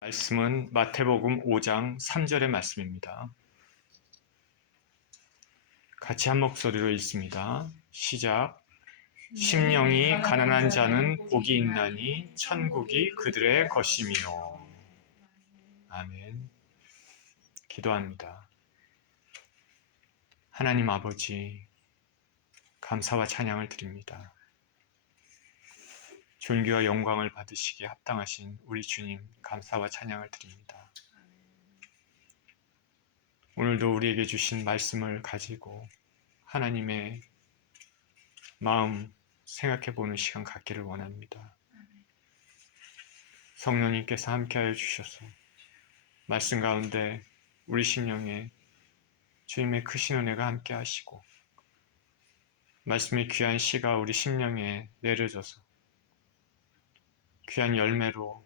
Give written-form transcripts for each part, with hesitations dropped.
말씀은 마태복음 5장 3절의 말씀입니다. 같이 한 목소리로 읽습니다. 시작. 심령이 가난한 자는 복이 있나니 천국이 그들의 것이며. 아멘. 기도합니다. 하나님 아버지, 감사와 찬양을 드립니다. 존귀와 영광을 받으시기에 합당하신 우리 주님, 감사와 찬양을 드립니다. 오늘도 우리에게 주신 말씀을 가지고 하나님의 마음 생각해보는 시간 갖기를 원합니다. 성령님께서 함께하여 주셔서 말씀 가운데 우리 심령에 주님의 크신 은혜가 함께하시고 말씀의 귀한 씨가 우리 심령에 내려져서 귀한 열매로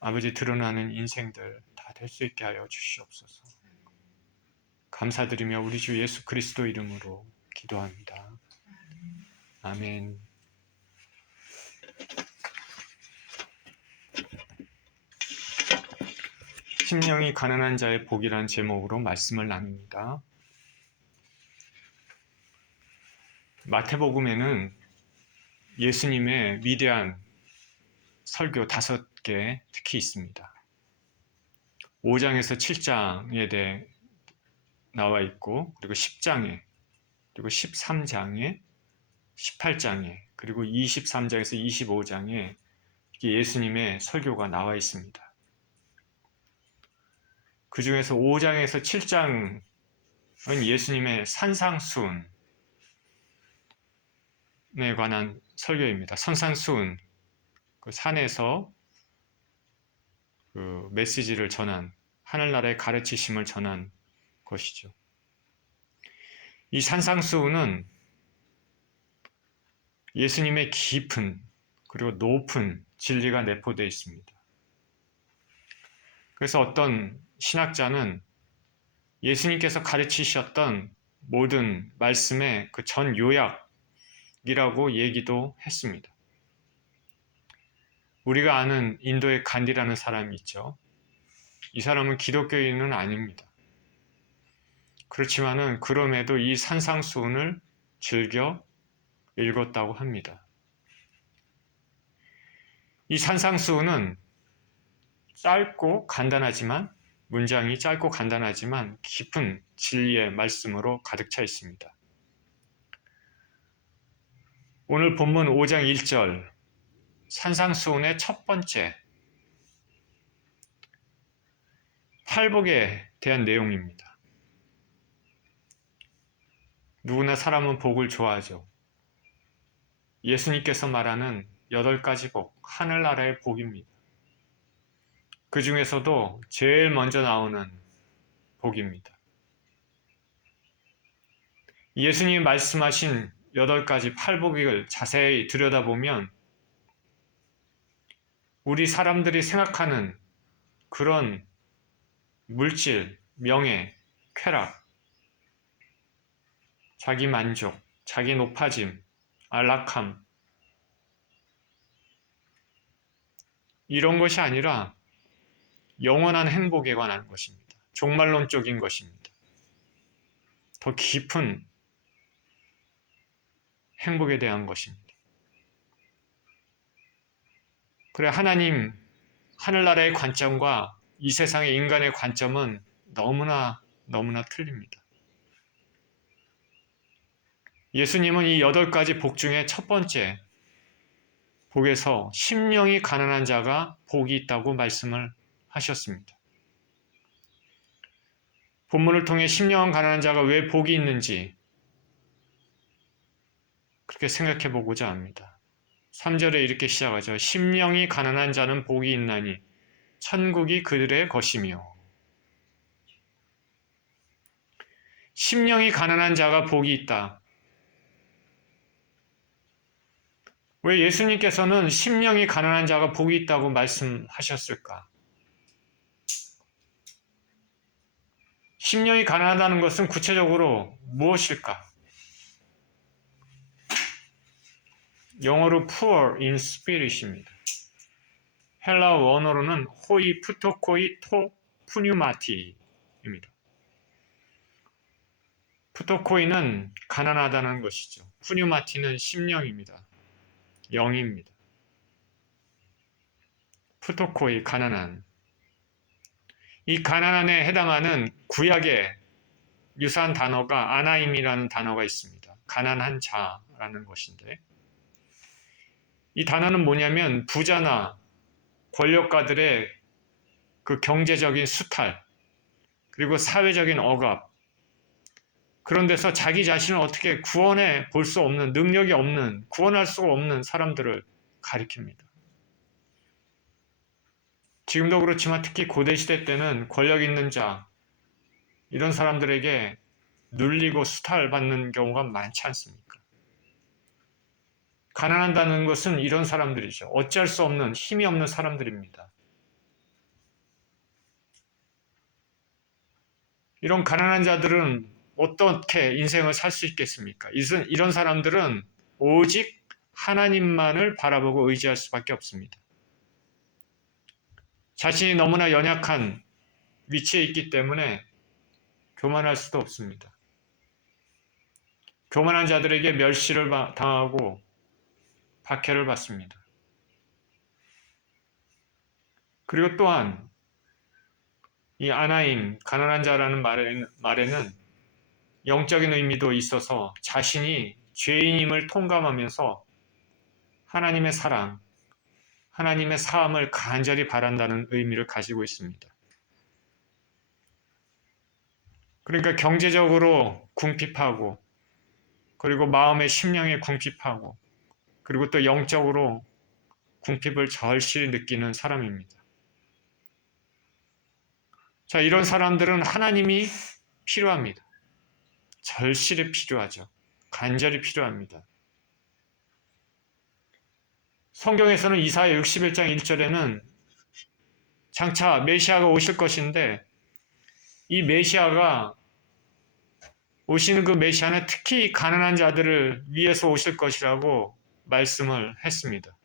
아버지 드러나는 인생들 다 될 수 있게 하여 주시옵소서. 감사드리며 우리 주 예수 그리스도 이름으로 기도합니다. 아멘. 심령이 가난한 자의 복이란 제목으로 말씀을 나눕니다. 마태복음에는 예수님의 위대한 설교 5개 특히 있습니다. 5장에서 7장에 대해 나와 있고, 그리고 10장에, 그리고 13장에, 18장에, 그리고 23장에서 25장에 예수님의 설교가 나와 있습니다. 그 중에서 5장에서 7장은 예수님의 산상수훈에 관한 설교입니다. 산상수훈, 그 산에서 그 메시지를 전한, 하늘나라의 가르치심을 전한 것이죠. 이 산상수훈은 예수님의 깊은 그리고 높은 진리가 내포되어 있습니다. 그래서 어떤 신학자는 예수님께서 가르치셨던 모든 말씀의 그 전 요약이라고 얘기도 했습니다. 우리가 아는 인도의 간디라는 사람이 있죠. 이 사람은 기독교인은 아닙니다. 그렇지만은 그럼에도 이 산상수훈을 즐겨 읽었다고 합니다. 이 산상수훈은 짧고 간단하지만 문장이 짧고 간단하지만 깊은 진리의 말씀으로 가득 차 있습니다. 오늘 본문 5장 1절 산상수훈의 첫 번째 팔복에 대한 내용입니다. 누구나 사람은 복을 좋아하죠. 예수님께서 말하는 8가지 복, 하늘나라의 복입니다. 그 중에서도 제일 먼저 나오는 복입니다. 예수님이 말씀하신 8가지 팔복을 자세히 들여다보면 우리 사람들이 생각하는 그런 물질, 명예, 쾌락, 자기 만족, 자기 높아짐, 안락함 이런 것이 아니라 영원한 행복에 관한 것입니다. 종말론적인 것입니다. 더 깊은 행복에 대한 것입니다. 그래 하나님, 하늘나라의 관점과 이 세상의 인간의 관점은 너무나 틀립니다. 예수님은 이 8가지 복 중에 첫 번째 복에서 심령이 가난한 자가 복이 있다고 말씀을 하셨습니다. 본문을 통해 심령은 가난한 자가 왜 복이 있는지 그렇게 생각해 보고자 합니다. 3절에 이렇게 시작하죠. 심령이 가난한 자는 복이 있나니 천국이 그들의 것이며. 심령이 가난한 자가 복이 있다. 왜 예수님께서는 심령이 가난한 자가 복이 있다고 말씀하셨을까? 심령이 가난하다는 것은 구체적으로 무엇일까? 영어로 poor in spirit입니다. 헬라어 원어로는 호이 푸토코이 토 푸뉴마티입니다. 푸토코이는 가난하다는 것이죠. 푸뉴마티는 심령입니다. 영입니다. 푸토코이, 가난한. 이 가난한에 해당하는 구약의 유사한 단어가 아나임이라는 단어가 있습니다. 가난한 자라는 것인데, 이 단어는 뭐냐면 부자나 권력가들의 그 경제적인 수탈, 그리고 사회적인 억압, 그런 데서 자기 자신을 어떻게 구원해 볼 수 없는, 능력이 없는, 구원할 수가 없는 사람들을 가리킵니다. 지금도 그렇지만 특히 고대시대 때는 권력 있는 자, 이런 사람들에게 눌리고 수탈받는 경우가 많지 않습니까? 가난하다는 것은 이런 사람들이죠. 어쩔 수 없는, 힘이 없는 사람들입니다. 이런 가난한 자들은 어떻게 인생을 살 수 있겠습니까? 이런 사람들은 오직 하나님만을 바라보고 의지할 수밖에 없습니다. 자신이 너무나 연약한 위치에 있기 때문에 교만할 수도 없습니다. 교만한 자들에게 멸시를 당하고 박해를 받습니다. 그리고 또한 이 아나임, 가난한 자라는 말에는 영적인 의미도 있어서 자신이 죄인임을 통감하면서 하나님의 사랑, 하나님의 사함을 간절히 바란다는 의미를 가지고 있습니다. 그러니까 경제적으로 궁핍하고, 그리고 마음의 심령에 궁핍하고, 그리고 또 영적으로 궁핍을 절실히 느끼는 사람입니다. 자, 이런 사람들은 하나님이 필요합니다. 절실히 필요하죠. 간절히 필요합니다. 성경에서는 이사야 61장 1절에는 장차 메시아가 오실 것인데, 이 메시아가 오시는 그 메시아는 특히 가난한 자들을 위해서 오실 것이라고 말씀을 했습니다.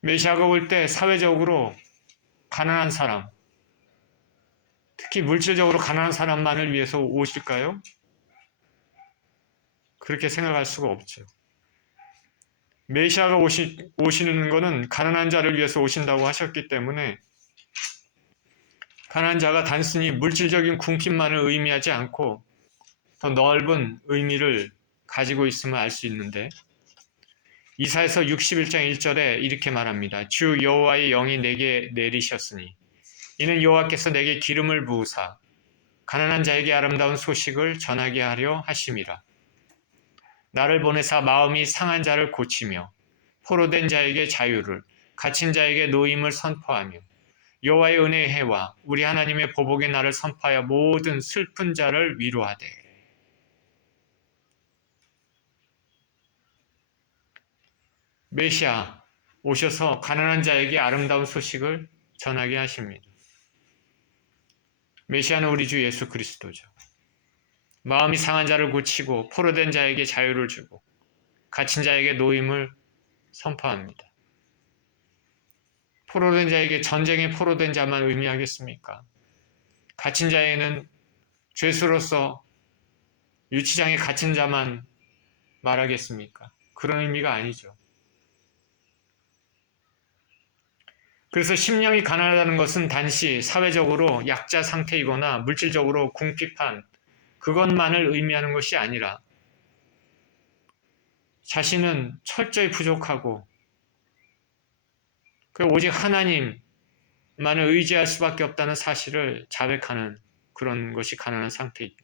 메시아가 올 때 사회적으로 가난한 사람, 특히 물질적으로 가난한 사람만을 위해서 오실까요? 그렇게 생각할 수가 없죠. 메시아가 오시는 것은 가난한 자를 위해서 오신다고 하셨기 때문에 가난한 자가 단순히 물질적인 궁핍만을 의미하지 않고 더 넓은 의미를 가지고 있음을 알 수 있는데, 이사야서 61장 1절에 이렇게 말합니다. 주 여호와의 영이 내게 내리셨으니 이는 여호와께서 내게 기름을 부으사 가난한 자에게 아름다운 소식을 전하게 하려 하심이라. 나를 보내사 마음이 상한 자를 고치며 포로된 자에게 자유를, 갇힌 자에게 노임을 선포하며 여호와의 은혜의 해와 우리 하나님의 보복의 날을 선포하여 모든 슬픈 자를 위로하되. 메시아 오셔서 가난한 자에게 아름다운 소식을 전하게 하십니다. 메시아는 우리 주 예수 그리스도죠. 마음이 상한 자를 고치고 포로된 자에게 자유를 주고 갇힌 자에게 노임을 선포합니다. 포로된 자에게 전쟁에 포로된 자만 의미하겠습니까? 갇힌 자에는 죄수로서 유치장에 갇힌 자만 말하겠습니까? 그런 의미가 아니죠. 그래서 심령이 가난하다는 것은 단지 사회적으로 약자 상태이거나 물질적으로 궁핍한 그것만을 의미하는 것이 아니라 자신은 철저히 부족하고 오직 하나님만을 의지할 수밖에 없다는 사실을 자백하는 그런 것이 가난한 상태입니다.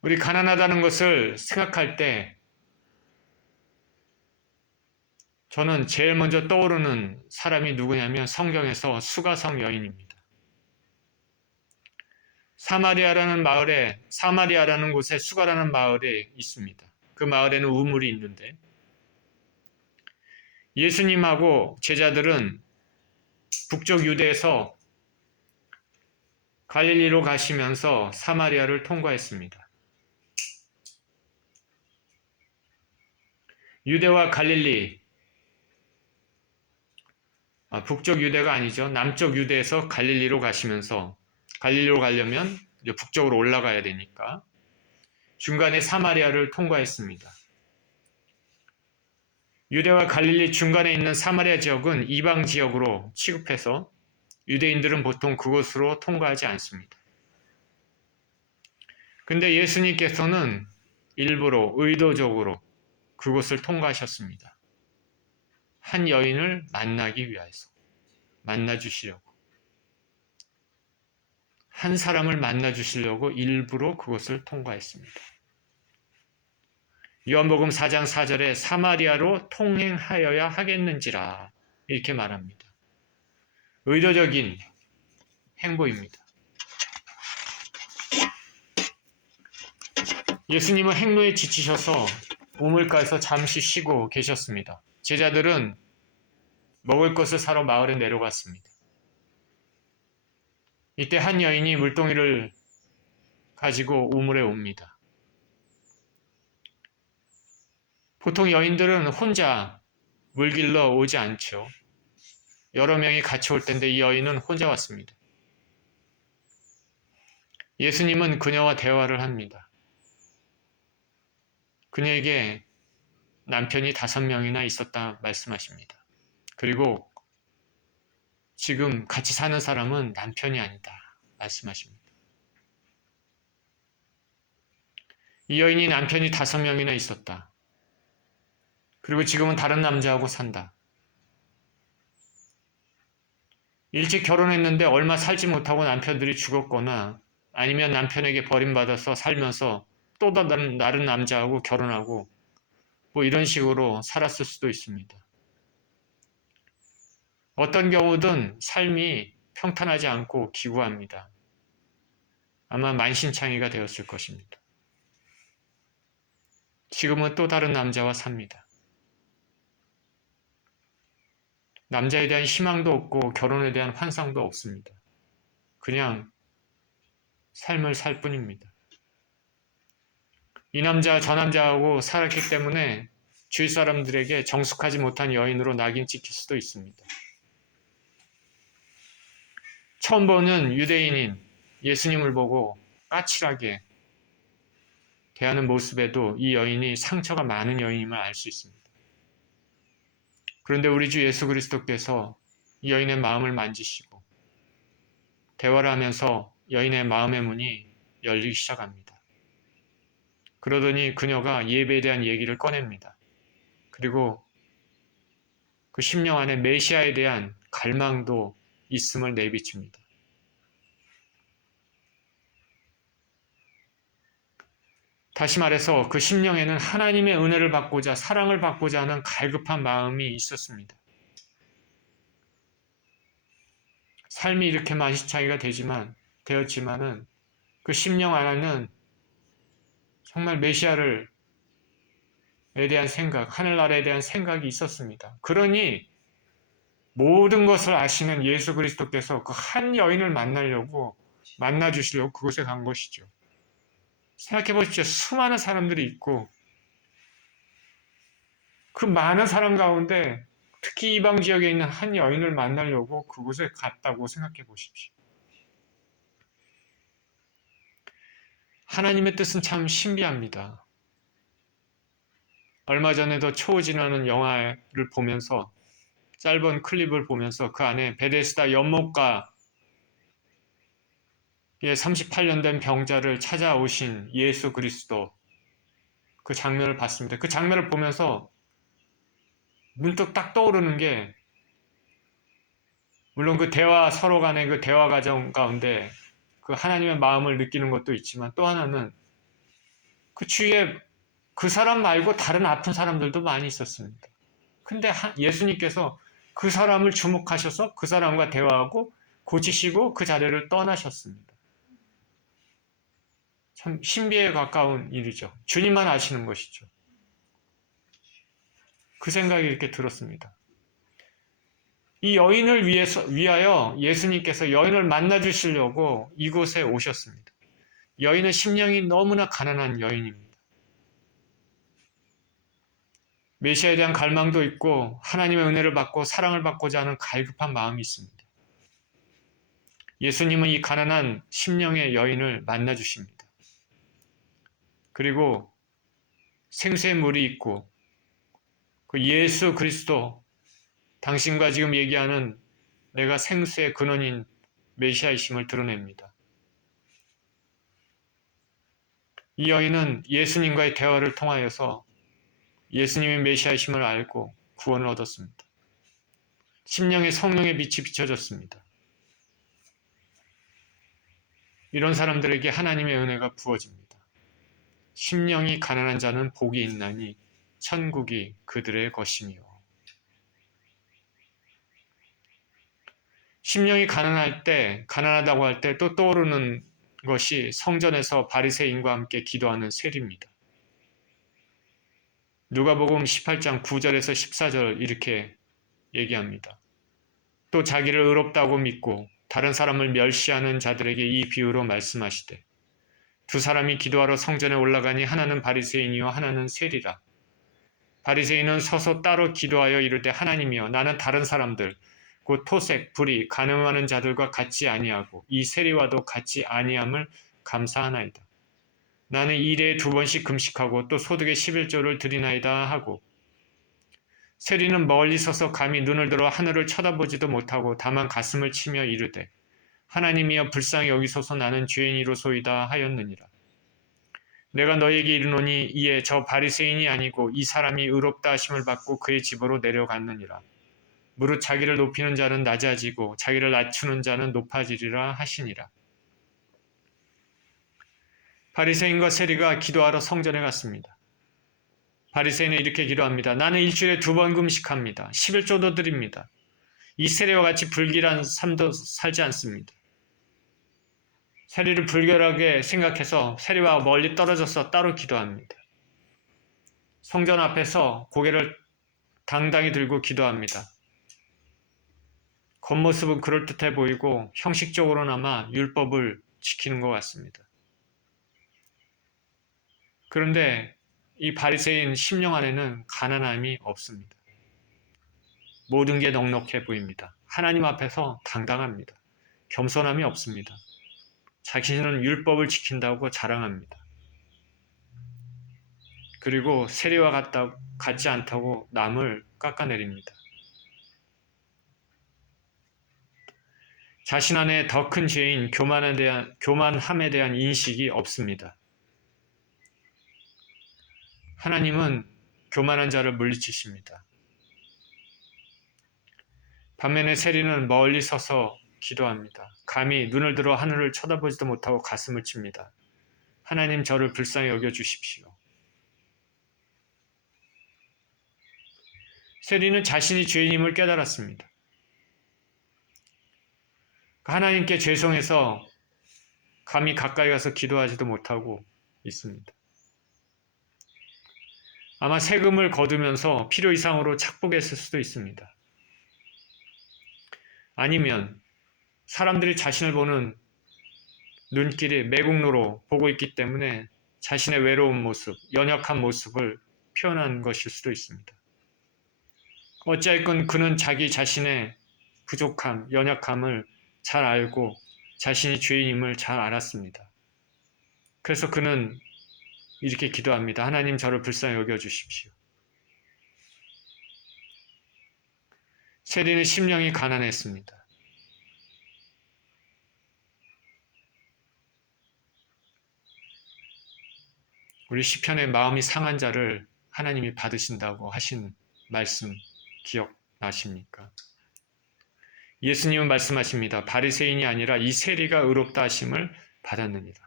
우리 가난하다는 것을 생각할 때 저는 제일 먼저 떠오르는 사람이 누구냐면 성경에서 수가성 여인입니다. 사마리아라는 곳에 수가라는 마을에 있습니다. 그 마을에는 우물이 있는데 예수님하고 제자들은 북쪽 유대에서 갈릴리로 가시면서 사마리아를 통과했습니다. 유대와 갈릴리, 북쪽 유대가 아니죠. 남쪽 유대에서 갈릴리로 가시면서, 갈릴리로 가려면 이제 북쪽으로 올라가야 되니까 중간에 사마리아를 통과했습니다. 유대와 갈릴리 중간에 있는 사마리아 지역은 이방 지역으로 취급해서 유대인들은 보통 그곳으로 통과하지 않습니다. 근데 예수님께서는 일부러 의도적으로 그곳을 통과하셨습니다. 한 여인을 만나기 위해서, 만나주시려고. 한 사람을 만나주시려고 일부러 그곳을 통과했습니다. 요한복음 4장 4절에 사마리아로 통행하여야 하겠는지라 이렇게 말합니다. 의도적인 행보입니다. 예수님은 행로에 지치셔서 우물가에서 잠시 쉬고 계셨습니다. 제자들은 먹을 것을 사러 마을에 내려갔습니다. 이때 한 여인이 물동이를 가지고 우물에 옵니다. 보통 여인들은 혼자 물 길러 오지 않죠. 여러 명이 같이 올 텐데 이 여인은 혼자 왔습니다. 예수님은 그녀와 대화를 합니다. 그녀에게 남편이 5명이나 있었다 말씀하십니다. 그리고 지금 같이 사는 사람은 남편이 아니다 말씀하십니다. 이 여인이 남편이 5명이나 있었다. 그리고 지금은 다른 남자하고 산다. 일찍 결혼했는데 얼마 살지 못하고 남편들이 죽었거나 아니면 남편에게 버림받아서 살면서 또 다른 남자하고 결혼하고 뭐 이런 식으로 살았을 수도 있습니다. 어떤 경우든 삶이 평탄하지 않고 기구합니다. 아마 만신창이가 되었을 것입니다. 지금은 또 다른 남자와 삽니다. 남자에 대한 희망도 없고 결혼에 대한 환상도 없습니다. 그냥 삶을 살 뿐입니다. 이 남자 저 남자하고 살았기 때문에 주위 사람들에게 정숙하지 못한 여인으로 낙인 찍힐 수도 있습니다. 처음 보는 유대인인 예수님을 보고 까칠하게 대하는 모습에도 이 여인이 상처가 많은 여인임을 알 수 있습니다. 그런데 우리 주 예수 그리스도께서 이 여인의 마음을 만지시고 대화를 하면서 여인의 마음의 문이 열리기 시작합니다. 그러더니 그녀가 예배에 대한 얘기를 꺼냅니다. 그리고 그 심령 안에 메시아에 대한 갈망도 있음을 내비칩니다. 다시 말해서 그 심령에는 하나님의 은혜를 받고자 사랑을 받고자 하는 갈급한 마음이 있었습니다. 삶이 이렇게 만신창이가 되었지만은 그 심령 안에는 정말 메시아에 대한 생각, 하늘나라에 대한 생각이 있었습니다. 그러니 모든 것을 아시는 예수 그리스도께서 그 한 여인을 만나주시려고 그곳에 간 것이죠. 생각해 보십시오. 수많은 사람들이 있고 그 많은 사람 가운데 특히 이방 지역에 있는 한 여인을 만나려고 그곳에 갔다고 생각해 보십시오. 하나님의 뜻은 참 신비합니다. 얼마 전에도 초호진이라는 영화를 보면서 짧은 클립을 보면서 그 안에 베데스다 연못가에 38년 된 병자를 찾아오신 예수 그리스도 그 장면을 봤습니다. 그 장면을 보면서 문득 딱 떠오르는 게 물론 그 서로 간의 그 대화 과정 가운데 그 하나님의 마음을 느끼는 것도 있지만 또 하나는 그 주위에 그 사람 말고 다른 아픈 사람들도 많이 있었습니다. 근데 예수님께서 그 사람을 주목하셔서 그 사람과 대화하고 고치시고 그 자리를 떠나셨습니다. 참 신비에 가까운 일이죠. 주님만 아시는 것이죠. 그 생각이 이렇게 들었습니다. 이 여인을 위하여 예수님께서 여인을 만나주시려고 이곳에 오셨습니다. 여인의 심령이 너무나 가난한 여인입니다. 메시아에 대한 갈망도 있고 하나님의 은혜를 받고 사랑을 받고자 하는 갈급한 마음이 있습니다. 예수님은 이 가난한 심령의 여인을 만나 주십니다. 그리고 생수의 물이 있고 그 예수 그리스도, 당신과 지금 얘기하는 내가 생수의 근원인 메시아이심을 드러냅니다. 이 여인은 예수님과의 대화를 통하여서 예수님의 메시아이심을 알고 구원을 얻었습니다. 심령의 성령의 빛이 비춰졌습니다. 이런 사람들에게 하나님의 은혜가 부어집니다. 심령이 가난한 자는 복이 있나니 천국이 그들의 것이며. 심령이 가난하다고 할 때 또 떠오르는 것이 성전에서 바리새인과 함께 기도하는 세리입니다. 누가복음 18장 9절에서 14절 이렇게 얘기합니다. 또 자기를 의롭다고 믿고 다른 사람을 멸시하는 자들에게 이 비유로 말씀하시되 두 사람이 기도하러 성전에 올라가니 하나는 바리새인이요 하나는 세리라. 바리새인은 서서 따로 기도하여 이르되 하나님이여 나는 다른 사람들 곧 토색, 불의, 간음하는 자들과 같지 아니하고 이 세리와도 같지 아니함을 감사하나이다. 나는 일에 2번씩 금식하고 또 소득의 11조를 드리나이다 하고 세리는 멀리 서서 감히 눈을 들어 하늘을 쳐다보지도 못하고 다만 가슴을 치며 이르되 하나님이여 불쌍히 여기소서 나는 죄인이로소이다 하였느니라. 내가 너에게 이르노니 이에 저 바리새인이 아니고 이 사람이 의롭다 하심을 받고 그의 집으로 내려갔느니라. 무릇 자기를 높이는 자는 낮아지고 자기를 낮추는 자는 높아지리라 하시니라. 바리새인과 세리가 기도하러 성전에 갔습니다. 바리새인은 이렇게 기도합니다. 나는 일주일에 2번 금식합니다. 11조도 드립니다. 이 세리와 같이 불길한 삶도 살지 않습니다. 세리를 불결하게 생각해서 세리와 멀리 떨어져서 따로 기도합니다. 성전 앞에서 고개를 당당히 들고 기도합니다. 겉모습은 그럴듯해 보이고 형식적으로나마 율법을 지키는 것 같습니다. 그런데 이 바리새인 심령 안에는 가난함이 없습니다. 모든 게 넉넉해 보입니다. 하나님 앞에서 당당합니다. 겸손함이 없습니다. 자신은 율법을 지킨다고 자랑합니다. 그리고 세리와 같지 않다고 남을 깎아내립니다. 자신 안에 더 큰 죄인 교만함에 대한 인식이 없습니다. 하나님은 교만한 자를 물리치십니다. 반면에 세리는 멀리 서서 기도합니다. 감히 눈을 들어 하늘을 쳐다보지도 못하고 가슴을 칩니다. 하나님 저를 불쌍히 여겨주십시오. 세리는 자신이 죄인임을 깨달았습니다. 하나님께 죄송해서 감히 가까이 가서 기도하지도 못하고 있습니다. 아마 세금을 거두면서 필요 이상으로 착복했을 수도 있습니다. 아니면 사람들이 자신을 보는 눈길이 매국노로 보고 있기 때문에 자신의 외로운 모습, 연약한 모습을 표현한 것일 수도 있습니다. 어찌하였건 그는 자기 자신의 부족함, 연약함을 잘 알고 자신이 죄인임을 잘 알았습니다. 그래서 그는 이렇게 기도합니다. 하나님 저를 불쌍히 여겨주십시오. 세리는 심령이 가난했습니다. 우리 시편의 마음이 상한 자를 하나님이 받으신다고 하신 말씀 기억나십니까? 예수님은 말씀하십니다. 바리새인이 아니라 이 세리가 의롭다 하심을 받았느니라.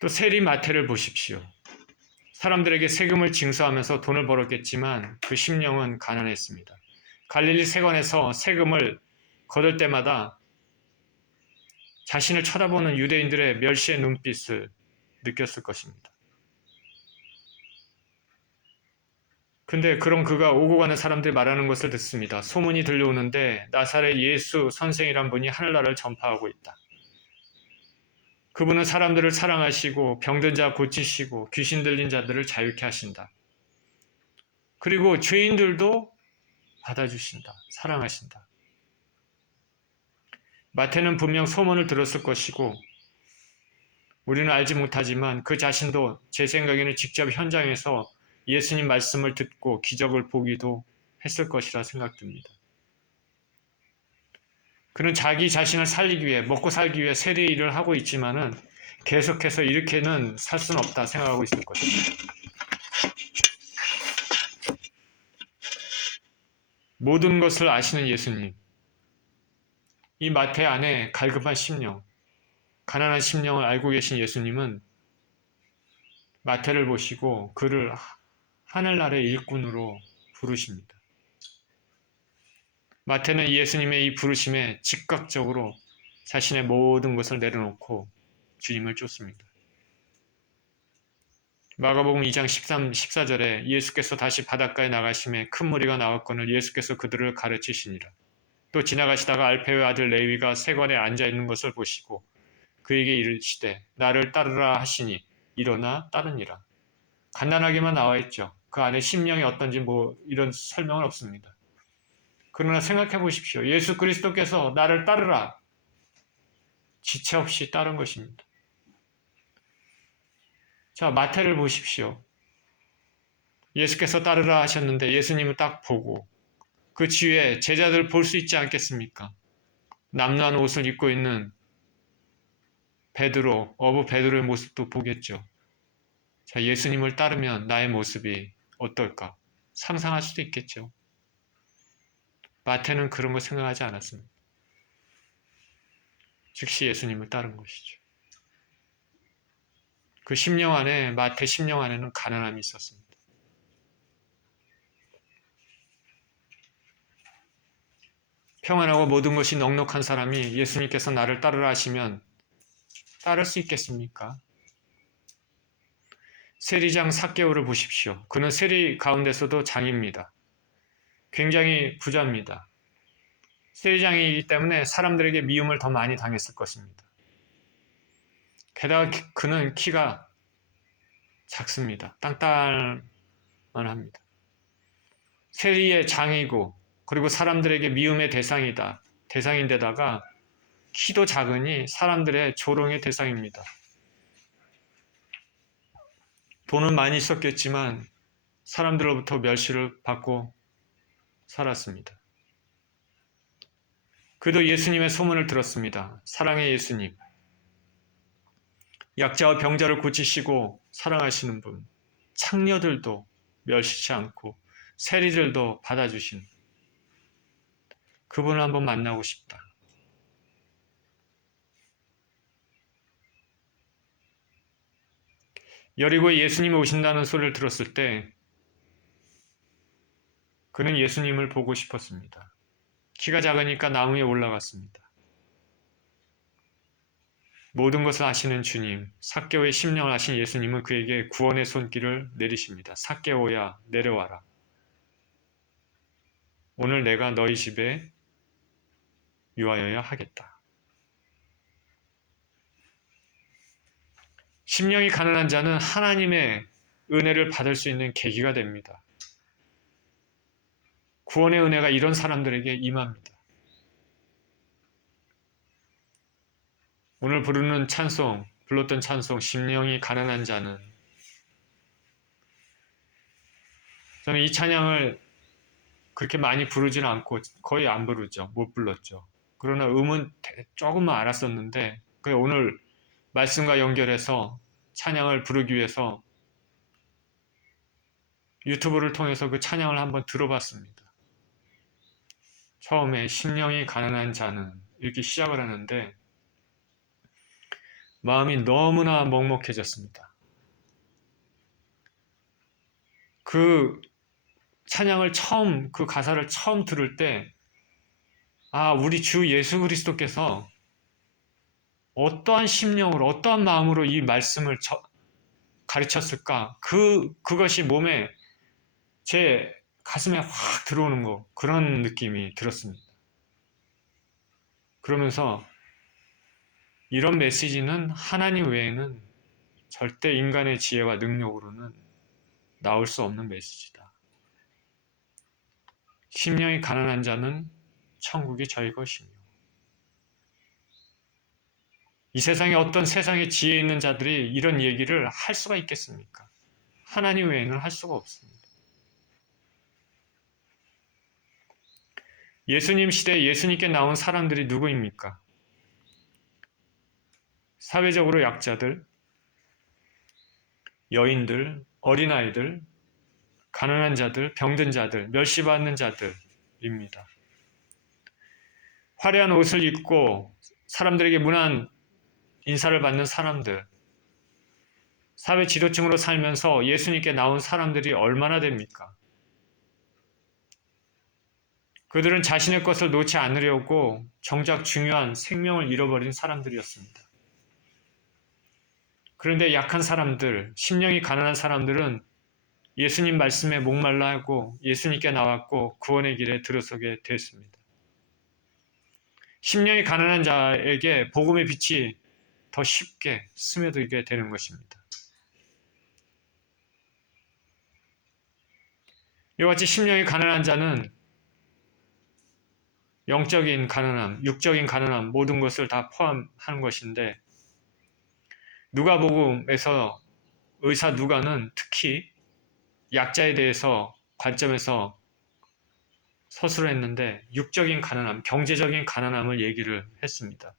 또 세리 마태를 보십시오. 사람들에게 세금을 징수하면서 돈을 벌었겠지만 그 심령은 가난했습니다. 갈릴리 세관에서 세금을 거둘 때마다 자신을 쳐다보는 유대인들의 멸시의 눈빛을 느꼈을 것입니다. 근데 그런 그가 오고 가는 사람들이 말하는 것을 듣습니다. 소문이 들려오는데 나사렛 예수 선생이란 분이 하늘나라를 전파하고 있다. 그분은 사람들을 사랑하시고 병든 자 고치시고 귀신 들린 자들을 자유케 하신다. 그리고 죄인들도 받아주신다. 사랑하신다. 마태는 분명 소문을 들었을 것이고 우리는 알지 못하지만 그 자신도 제 생각에는 직접 현장에서 예수님 말씀을 듣고 기적을 보기도 했을 것이라 생각됩니다. 그는 자기 자신을 살리기 위해, 먹고 살기 위해 세리의 일을 하고 있지만은 계속해서 이렇게는 살 수는 없다 생각하고 있을 것입니다. 모든 것을 아시는 예수님, 이 마태 안에 갈급한 심령, 가난한 심령을 알고 계신 예수님은 마태를 보시고 그를 하늘나라의 일꾼으로 부르십니다. 마태는 예수님의 이 부르심에 즉각적으로 자신의 모든 것을 내려놓고 주님을 쫓습니다. 마가복음 2장 13, 14절에 예수께서 다시 바닷가에 나가심에 큰 무리가 나왔거늘 예수께서 그들을 가르치시니라. 또 지나가시다가 알페의 아들 레위가 세관에 앉아있는 것을 보시고 그에게 이르시되 나를 따르라 하시니 일어나 따르니라. 간단하게만 나와 있죠. 그 안에 심령이 어떤지 이런 설명은 없습니다. 그러나 생각해 보십시오. 예수 그리스도께서 나를 따르라. 지체 없이 따른 것입니다. 자, 마태를 보십시오. 예수께서 따르라 하셨는데 예수님을 딱 보고 그 뒤에 제자들 볼 수 있지 않겠습니까? 남루한 옷을 입고 있는 베드로, 어부 베드로의 모습도 보겠죠. 자, 예수님을 따르면 나의 모습이 어떨까? 상상할 수도 있겠죠. 마태는 그런 거 생각하지 않았습니다. 즉시 예수님을 따른 것이죠. 그 심령 안에, 마태 심령 안에는 가난함이 있었습니다. 평안하고 모든 것이 넉넉한 사람이 예수님께서 나를 따르라 하시면 따를 수 있겠습니까? 세리장 삭개오를 보십시오. 그는 세리 가운데서도 장입니다. 굉장히 부자입니다. 세리장이기 때문에 사람들에게 미움을 더 많이 당했을 것입니다. 게다가 그는 키가 작습니다. 땅땅만 합니다. 세리의 장이고 그리고 사람들에게 미움의 대상인데다가 키도 작으니 사람들의 조롱의 대상입니다. 돈은 많이 썼겠지만 사람들로부터 멸시를 받고 살았습니다. 그도 예수님의 소문을 들었습니다. 사랑의 예수님, 약자와 병자를 고치시고 사랑하시는 분, 창녀들도 멸시치 않고 세리들도 받아주신 그분을 한번 만나고 싶다. 여리고에 예수님이 오신다는 소리를 들었을 때 그는 예수님을 보고 싶었습니다. 키가 작으니까 나무 위에 올라갔습니다. 모든 것을 아시는 주님, 삭개오의 심령을 아신 예수님은 그에게 구원의 손길을 내리십니다. 삭개오야, 내려와라. 오늘 내가 너희 집에 유하여야 하겠다. 심령이 가난한 자는 하나님의 은혜를 받을 수 있는 계기가 됩니다. 구원의 은혜가 이런 사람들에게 임합니다. 오늘 불렀던 찬송, 심령이 가난한 자는 저는 이 찬양을 그렇게 많이 부르지는 않고 거의 안 부르죠. 못 불렀죠. 그러나 음은 조금만 알았었는데 오늘 말씀과 연결해서 찬양을 부르기 위해서 유튜브를 통해서 그 찬양을 한번 들어봤습니다. 처음에 심령이 가난한 자는 이렇게 시작을 하는데 마음이 너무나 먹먹해졌습니다. 그 찬양을 그 가사를 처음 들을 때, 우리 주 예수 그리스도께서 어떠한 심령으로, 어떠한 마음으로 이 말씀을 가르쳤을까? 그것이 몸에, 제 가슴에 확 들어오는 그런 느낌이 들었습니다. 그러면서 이런 메시지는 하나님 외에는 절대 인간의 지혜와 능력으로는 나올 수 없는 메시지다. 심령이 가난한 자는 천국이 저희 것이며, 이 세상에 어떤 세상에 지혜 있는 자들이 이런 얘기를 할 수가 있겠습니까? 하나님 외에는 할 수가 없습니다. 예수님 시대에 예수님께 나온 사람들이 누구입니까? 사회적으로 약자들, 여인들, 어린아이들, 가난한 자들, 병든 자들, 멸시받는 자들입니다. 화려한 옷을 입고 사람들에게 문안 인사를 받는 사람들, 사회 지도층으로 살면서 예수님께 나온 사람들이 얼마나 됩니까? 그들은 자신의 것을 놓지 않으려고 정작 중요한 생명을 잃어버린 사람들이었습니다. 그런데 약한 사람들, 심령이 가난한 사람들은 예수님 말씀에 목말라 하고 예수님께 나왔고 구원의 길에 들어서게 됐습니다. 심령이 가난한 자에게 복음의 빛이 더 쉽게 스며들게 되는 것입니다. 이와 같이 심령이 가난한 자는 영적인 가난함, 육적인 가난함 모든 것을 다 포함하는 것인데, 누가복음에서 의사 누가는 특히 약자에 대해서 관점에서 서술을 했는데 육적인 가난함, 경제적인 가난함을 얘기를 했습니다.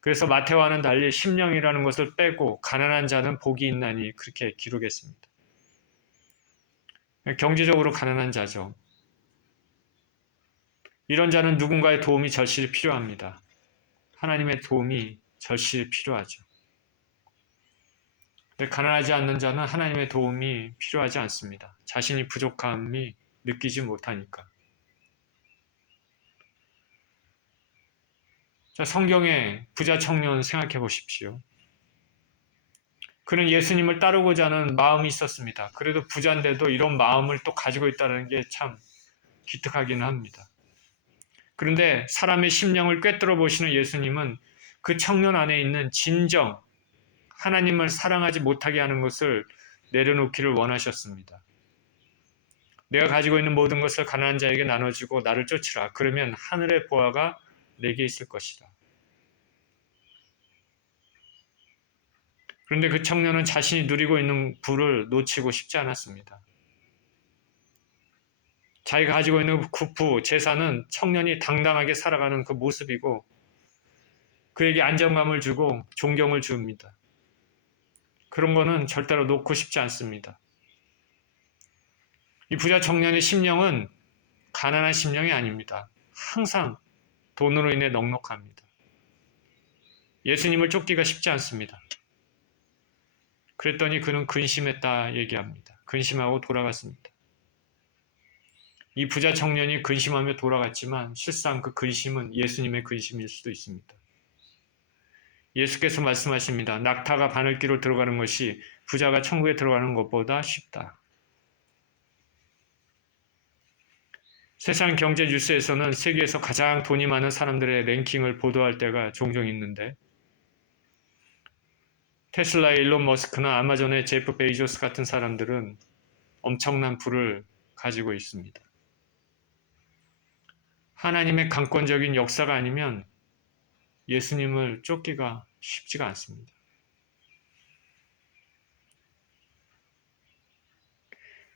그래서 마태와는 달리 심령이라는 것을 빼고 가난한 자는 복이 있나니 그렇게 기록했습니다. 경제적으로 가난한 자죠. 이런 자는 누군가의 도움이 절실히 필요합니다. 하나님의 도움이 절실히 필요하죠. 가난하지 않는 자는 하나님의 도움이 필요하지 않습니다. 자신이 부족함이 느끼지 못하니까. 자, 성경의 부자 청년 생각해 보십시오. 그는 예수님을 따르고자 하는 마음이 있었습니다. 그래도 부자인데도 이런 마음을 또 가지고 있다는 게 참 기특하기는 합니다. 그런데 사람의 심령을 꿰뚫어 보시는 예수님은 그 청년 안에 있는 진정, 하나님을 사랑하지 못하게 하는 것을 내려놓기를 원하셨습니다. 내가 가지고 있는 모든 것을 가난한 자에게 나눠주고 나를 쫓으라. 그러면 하늘의 보화가 내게 있을 것이라. 그런데 그 청년은 자신이 누리고 있는 부를 놓치고 싶지 않았습니다. 자기가 가지고 있는 부, 재산은 청년이 당당하게 살아가는 그 모습이고 그에게 안정감을 주고 존경을 줍니다. 그런 거는 절대로 놓고 싶지 않습니다. 이 부자 청년의 심령은 가난한 심령이 아닙니다. 항상 돈으로 인해 넉넉합니다. 예수님을 쫓기가 쉽지 않습니다. 그랬더니 그는 근심했다 얘기합니다. 근심하고 돌아갔습니다. 이 부자 청년이 근심하며 돌아갔지만 실상 그 근심은 예수님의 근심일 수도 있습니다. 예수께서 말씀하십니다. 낙타가 바늘귀로 들어가는 것이 부자가 천국에 들어가는 것보다 쉽다. 세상 경제 뉴스에서는 세계에서 가장 돈이 많은 사람들의 랭킹을 보도할 때가 종종 있는데, 테슬라의 일론 머스크나 아마존의 제프 베이조스 같은 사람들은 엄청난 부를 가지고 있습니다. 하나님의 강권적인 역사가 아니면 예수님을 쫓기가 쉽지가 않습니다.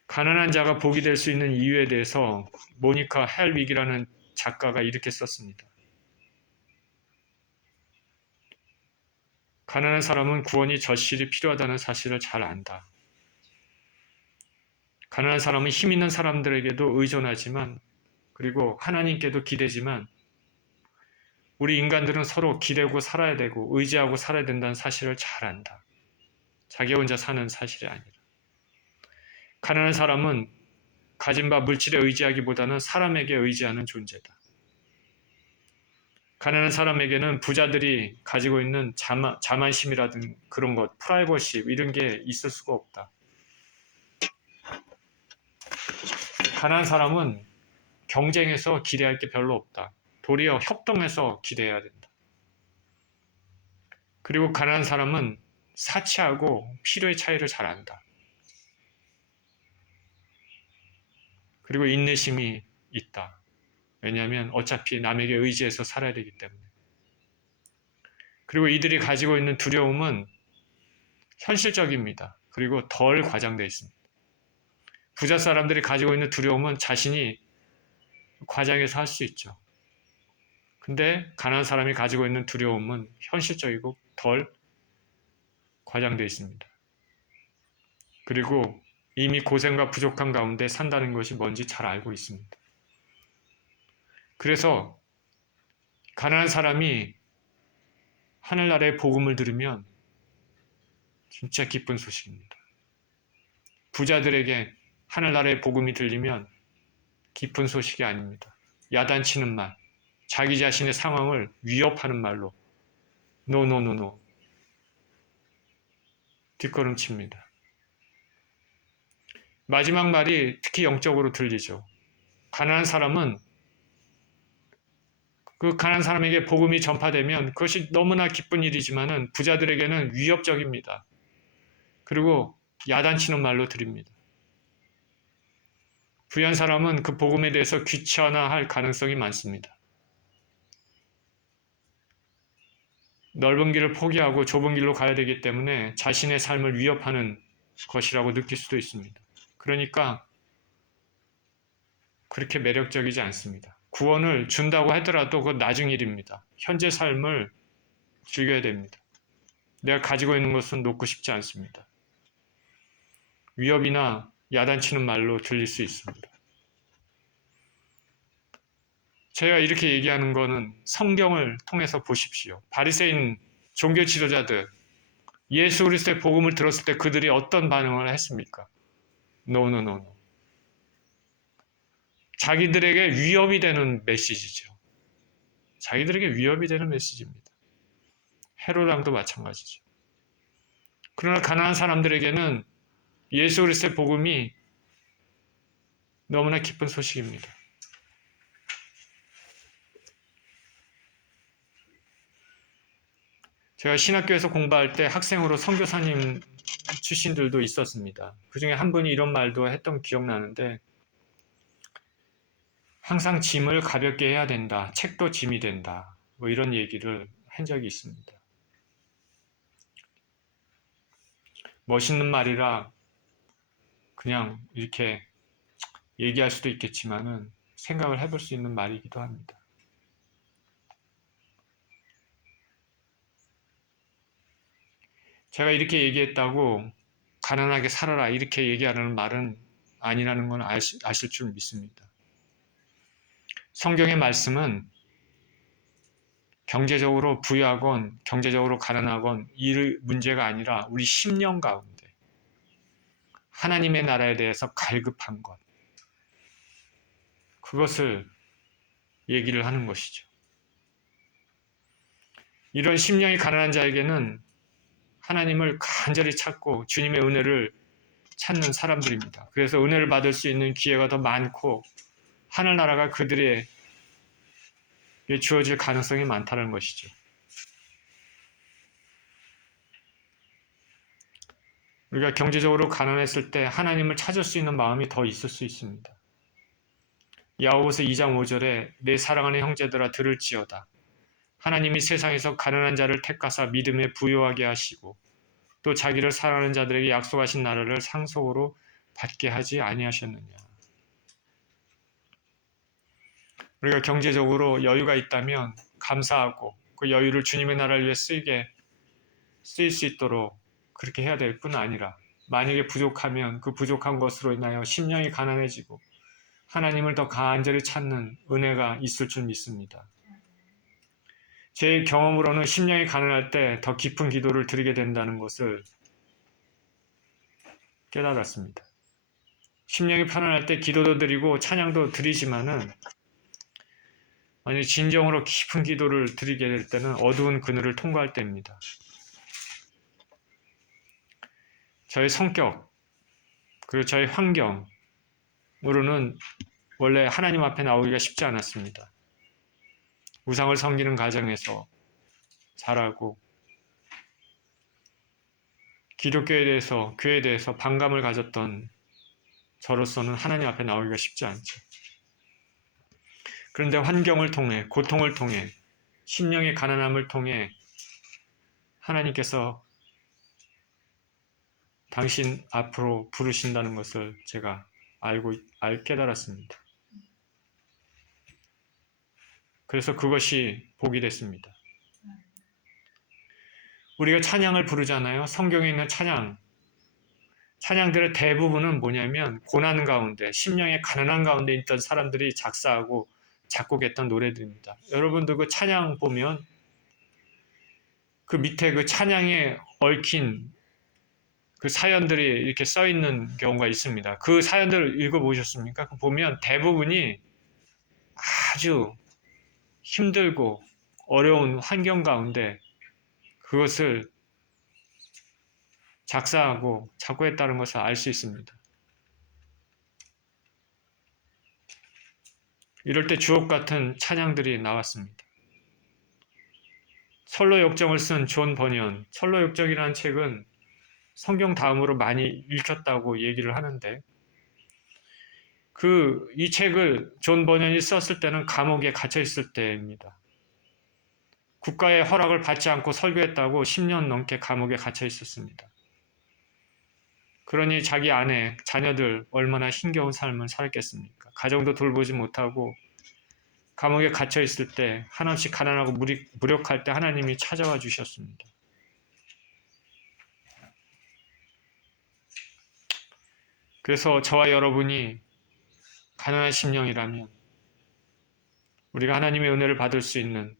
가난한 자가 복이 될 수 있는 이유에 대해서 모니카 헬윅이라는 작가가 이렇게 썼습니다. 가난한 사람은 구원이 절실히 필요하다는 사실을 잘 안다. 가난한 사람은 힘 있는 사람들에게도 의존하지만, 그리고 하나님께도 기대지만, 우리 인간들은 서로 기대고 살아야 되고 의지하고 살아야 된다는 사실을 잘 안다. 자기 혼자 사는 사실이 아니라. 가난한 사람은 가진 바 물질에 의지하기보다는 사람에게 의지하는 존재다. 가난한 사람에게는 부자들이 가지고 있는 자만심이라든 그런 것, 프라이버시 이런 게 있을 수가 없다. 가난한 사람은 경쟁에서 기대할 게 별로 없다. 도리어 협동해서 기대해야 된다. 그리고 가난한 사람은 사치하고 필요의 차이를 잘 안다. 그리고 인내심이 있다. 왜냐하면 어차피 남에게 의지해서 살아야 되기 때문에. 그리고 이들이 가지고 있는 두려움은 현실적입니다. 그리고 덜 과장되어 있습니다. 부자 사람들이 가지고 있는 두려움은 자신이 과장해서 할 수 있죠. 근데 가난한 사람이 가지고 있는 두려움은 현실적이고 덜 과장되어 있습니다. 그리고 이미 고생과 부족한 가운데 산다는 것이 뭔지 잘 알고 있습니다. 그래서 가난한 사람이 하늘나라의 복음을 들으면 진짜 기쁜 소식입니다. 부자들에게 하늘나라의 복음이 들리면 기쁜 소식이 아닙니다. 야단치는 말, 자기 자신의 상황을 위협하는 말로 노노노노 뒷걸음칩니다. 마지막 말이 특히 영적으로 들리죠. 가난한 사람은 그 가난한 사람에게 복음이 전파되면 그것이 너무나 기쁜 일이지만은 부자들에게는 위협적입니다. 그리고 야단치는 말로 드립니다. 부유한 사람은 그 복음에 대해서 귀찮아할 가능성이 많습니다. 넓은 길을 포기하고 좁은 길로 가야 되기 때문에 자신의 삶을 위협하는 것이라고 느낄 수도 있습니다. 그러니까 그렇게 매력적이지 않습니다. 구원을 준다고 하더라도 그건 나중 일입니다. 현재 삶을 즐겨야 됩니다. 내가 가지고 있는 것은 놓고 싶지 않습니다. 위협이나 야단치는 말로 들릴 수 있습니다. 제가 이렇게 얘기하는 거는 성경을 통해서 보십시오. 바리새인 종교 지도자들, 예수 그리스도의 복음을 들었을 때 그들이 어떤 반응을 했습니까? 노노노노. 자기들에게 위협이 되는 메시지죠. 자기들에게 위협이 되는 메시지입니다. 헤롯왕도 마찬가지죠. 그러나 가난한 사람들에게는 예수 그리스도의 복음이 너무나 기쁜 소식입니다. 제가 신학교에서 공부할 때 학생으로 선교사님 출신들도 있었습니다. 그 중에 한 분이 이런 말도 했던 기억나는데 항상 짐을 가볍게 해야 된다. 책도 짐이 된다. 뭐 이런 얘기를 한 적이 있습니다. 멋있는 말이라 그냥 이렇게 얘기할 수도 있겠지만은 생각을 해볼 수 있는 말이기도 합니다. 제가 이렇게 얘기했다고 가난하게 살아라 이렇게 얘기하는 말은 아니라는 건 아실 줄 믿습니다. 성경의 말씀은 경제적으로 부유하건 경제적으로 가난하건 이 문제가 아니라 우리 심령 가운데 하나님의 나라에 대해서 갈급한 것, 그것을 얘기를 하는 것이죠. 이런 심령이 가난한 자에게는 하나님을 간절히 찾고 주님의 은혜를 찾는 사람들입니다. 그래서 은혜를 받을 수 있는 기회가 더 많고 하늘나라가 그들에게 주어질 가능성이 많다는 것이죠. 우리가 경제적으로 가난했을 때 하나님을 찾을 수 있는 마음이 더 있을 수 있습니다. 야고보서 2장 5절에 내 사랑하는 형제들아 들을지어다. 하나님이 세상에서 가난한 자를 택하사 믿음에 부요하게 하시고 또 자기를 사랑하는 자들에게 약속하신 나라를 상속으로 받게 하지 아니하셨느냐. 우리가 경제적으로 여유가 있다면 감사하고 그 여유를 주님의 나라를 위해 쓰일 수 있도록 그렇게 해야 될 뿐 아니라 만약에 부족하면 그 부족한 것으로 인하여 심령이 가난해지고 하나님을 더 간절히 찾는 은혜가 있을 줄 믿습니다. 제 경험으로는 심령이 가난할 때 더 깊은 기도를 드리게 된다는 것을 깨달았습니다. 심령이 편안할 때 기도도 드리고 찬양도 드리지만은 만약 진정으로 깊은 기도를 드리게 될 때는 어두운 그늘을 통과할 때입니다. 저의 성격 그리고 저의 환경으로는 원래 하나님 앞에 나오기가 쉽지 않았습니다. 우상을 섬기는 가정에서 자라고 기독교에 대해서, 교회에 대해서 반감을 가졌던 저로서는 하나님 앞에 나오기가 쉽지 않죠. 그런데 환경을 통해, 고통을 통해, 심령의 가난함을 통해 하나님께서 당신 앞으로 부르신다는 것을 제가 깨달았습니다. 그래서 그것이 복이 됐습니다. 우리가 찬양을 부르잖아요. 성경에 있는 찬양들의 대부분은 뭐냐면 고난 가운데, 심령의 가난한 가운데 있던 사람들이 작사하고 작곡했던 노래들입니다. 여러분들 그 찬양 보면 그 밑에 그 찬양에 얽힌 그 사연들이 이렇게 써 있는 경우가 있습니다. 그 사연들을 읽어보셨습니까? 보면 대부분이 아주 힘들고 어려운 환경 가운데 그것을 작사하고 작곡했다는 것을 알 수 있습니다. 이럴 때 주옥 같은 찬양들이 나왔습니다. 철로역정을 쓴 존 버니언, 철로역정이라는 책은 성경 다음으로 많이 읽혔다고 얘기를 하는데 이 책을 존 버니언이 썼을 때는 감옥에 갇혀 있을 때입니다. 국가의 허락을 받지 않고 설교했다고 10년 넘게 감옥에 갇혀 있었습니다. 그러니 자기 아내, 자녀들 얼마나 힘겨운 삶을 살았겠습니까? 가정도 돌보지 못하고 감옥에 갇혀 있을 때 한없이 가난하고 무력할 때 하나님이 찾아와 주셨습니다. 그래서 저와 여러분이 가난한 심령이라면 우리가 하나님의 은혜를 받을 수 있는,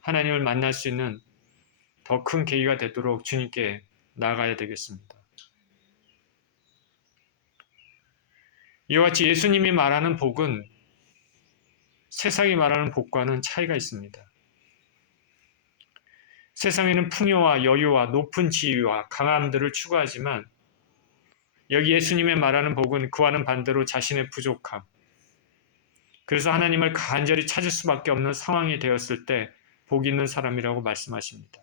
하나님을 만날 수 있는 더 큰 계기가 되도록 주님께 나아가야 되겠습니다. 이와 같이 예수님이 말하는 복은 세상이 말하는 복과는 차이가 있습니다. 세상에는 풍요와 여유와 높은 지위와 강함들을 추구하지만 여기 예수님의 말하는 복은 그와는 반대로 자신의 부족함, 그래서 하나님을 간절히 찾을 수밖에 없는 상황이 되었을 때 복 있는 사람이라고 말씀하십니다.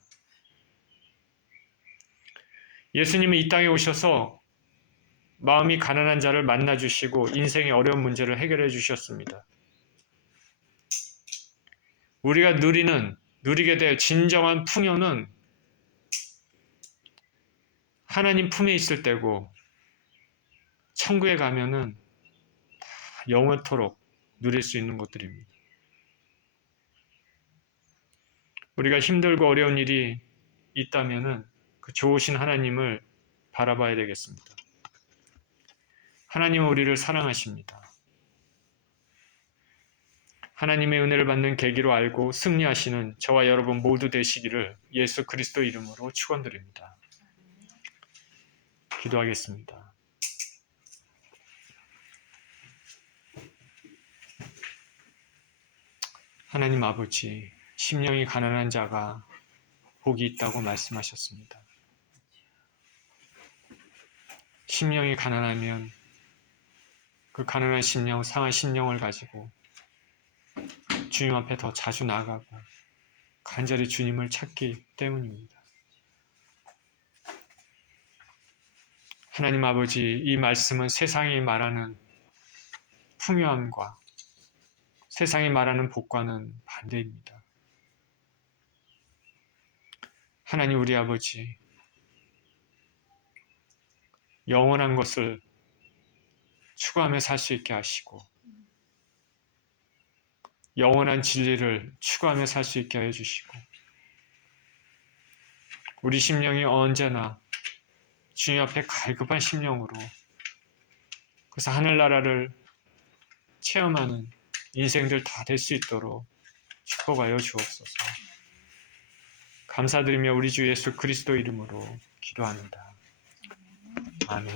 예수님은 이 땅에 오셔서 마음이 가난한 자를 만나주시고 인생의 어려운 문제를 해결해 주셨습니다. 우리가 누리게 될 진정한 풍요는 하나님 품에 있을 때고 천국에 가면은 영원토록 누릴 수 있는 것들입니다. 우리가 힘들고 어려운 일이 있다면은 그 좋으신 하나님을 바라봐야 되겠습니다. 하나님은 우리를 사랑하십니다. 하나님의 은혜를 받는 계기로 알고 승리하시는 저와 여러분 모두 되시기를 예수 그리스도 이름으로 축원드립니다. 기도하겠습니다. 하나님 아버지, 심령이 가난한 자가 복이 있다고 말씀하셨습니다. 심령이 가난하면 그 가난한 심령, 상한 심령을 가지고 주님 앞에 더 자주 나아가고 간절히 주님을 찾기 때문입니다. 하나님 아버지, 이 말씀은 세상이 말하는 풍요함과 세상이 말하는 복과는 반대입니다. 하나님 우리 아버지, 영원한 것을 추구하며 살 수 있게 하시고 영원한 진리를 추구하며 살 수 있게 하여 주시고 우리 심령이 언제나 주님 앞에 갈급한 심령으로 그래서 하늘나라를 체험하는 인생들 다 될 수 있도록 축복하여 주옵소서. 감사드리며 우리 주 예수 그리스도 이름으로 기도합니다. 아멘.